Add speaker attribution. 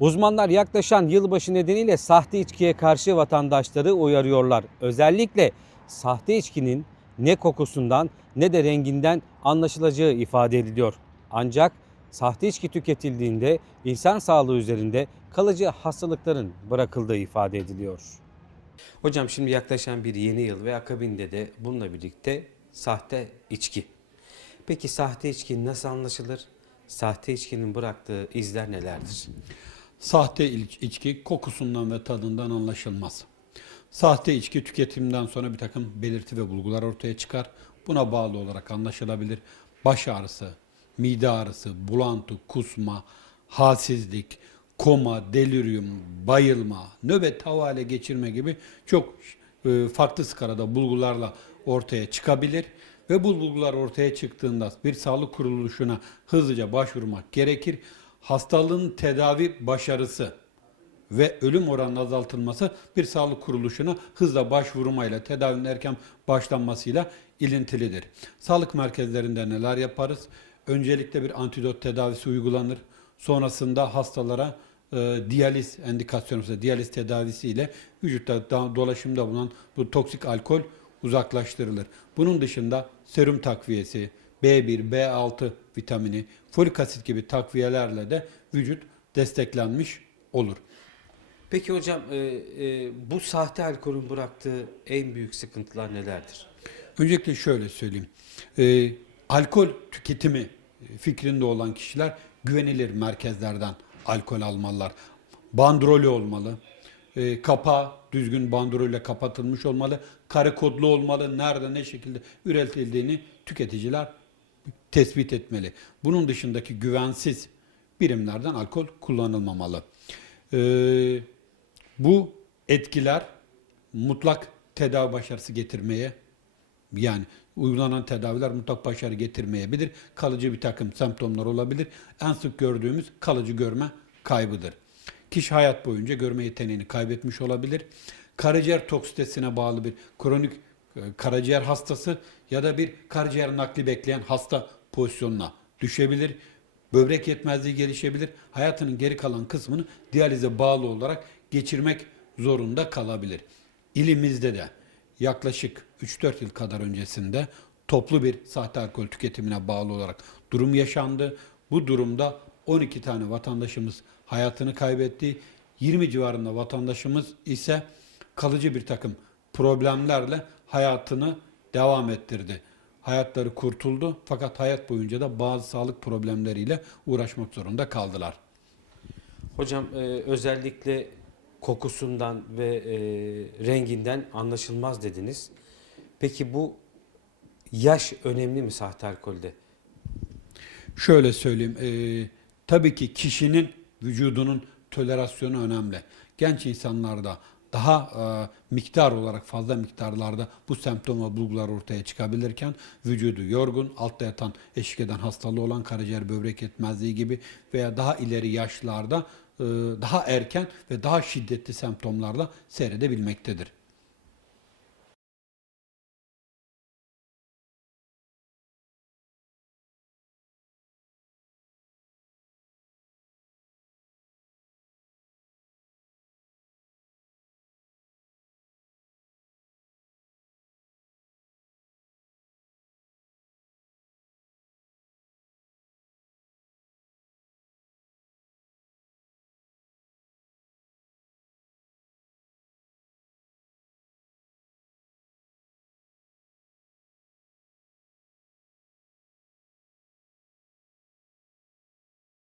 Speaker 1: Uzmanlar yaklaşan yılbaşı nedeniyle sahte içkiye karşı vatandaşları uyarıyorlar. Özellikle sahte içkinin ne kokusundan ne de renginden anlaşılacağı ifade ediliyor. Ancak sahte içki tüketildiğinde insan sağlığı üzerinde kalıcı hastalıkların bırakıldığı ifade ediliyor. Hocam şimdi yaklaşan bir yeni yıl ve akabinde de bununla birlikte sahte içki. Peki sahte içki nasıl anlaşılır? Sahte içkinin bıraktığı izler nelerdir?
Speaker 2: Sahte iç- içki kokusundan ve tadından anlaşılmaz. Sahte içki tüketimden sonra bir takım belirti ve bulgular ortaya çıkar. Buna bağlı olarak anlaşılabilir. Baş ağrısı, mide ağrısı, bulantı, kusma, halsizlik, koma, delirium, bayılma, nöbet havale geçirme gibi çok e, farklı skalada bulgularla ortaya çıkabilir. Ve bu bulgular ortaya çıktığında bir sağlık kuruluşuna hızlıca başvurmak gerekir. Hastalığın tedavi başarısı ve ölüm oranının azaltılması bir sağlık kuruluşuna hızla başvurmayla tedavinin erken başlanmasıyla ilintilidir. Sağlık merkezlerinde neler yaparız? Öncelikle bir antidot tedavisi uygulanır. Sonrasında hastalara e, diyaliz endikasyonu, diyaliz tedavisiyle vücutta da- dolaşımda bulunan bu toksik alkol uzaklaştırılır. Bunun dışında serum takviyesi, B1, B6 vitamini, folik asit gibi takviyelerle de vücut desteklenmiş olur.
Speaker 1: Peki hocam e, e, bu sahte alkolün bıraktığı en büyük sıkıntılar nelerdir?
Speaker 2: Öncelikle şöyle söyleyeyim. Ee, alkol tüketimi e, fikrinde olan kişiler güvenilir merkezlerden alkol almalılar. Bandrolü olmalı. Ee, kapağı düzgün bandrolle kapatılmış olmalı. Kare kodlu olmalı. Nerede ne şekilde üretildiğini tüketiciler tespit etmeli. Bunun dışındaki güvensiz birimlerden alkol kullanılmamalı. Ee, bu etkiler mutlak tedavi başarısı getirmeye yani uygulanan tedaviler mutlak başarı getirmeyebilir. Kalıcı bir takım semptomlar olabilir. En sık gördüğümüz kalıcı görme kaybıdır. Kişi hayat boyunca görme yeteneğini kaybetmiş olabilir. Karaciğer toksitesine bağlı bir kronik karaciğer hastası ya da bir karaciğer nakli bekleyen hasta pozisyonuna düşebilir. Böbrek yetmezliği gelişebilir. Hayatının geri kalan kısmını diyalize bağlı olarak geçirmek zorunda kalabilir. İlimizde de yaklaşık 3-4 yıl kadar öncesinde toplu bir sahte alkol tüketimine bağlı olarak durum yaşandı. Bu durumda 12 tane vatandaşımız hayatını kaybetti. 20 civarında vatandaşımız ise kalıcı bir takım problemlerle hayatını devam ettirdi. Hayatları kurtuldu fakat hayat boyunca da bazı sağlık problemleriyle uğraşmak zorunda kaldılar.
Speaker 1: Hocam e, özellikle kokusundan ve e, renginden anlaşılmaz dediniz. Peki bu yaş önemli mi sahte alkolde?
Speaker 2: Şöyle söyleyeyim, eee, tabii ki kişinin vücudunun tolerasyonu önemli. Genç insanlarda daha eee, miktar olarak fazla miktarlarda bu semptom ve bulgular ortaya çıkabilirken vücudu yorgun, altta yatan eşlik eden hastalığı olan karaciğer böbrek yetmezliği gibi veya daha ileri yaşlarda eee, daha erken ve daha şiddetli semptomlarla seyredebilmektedir.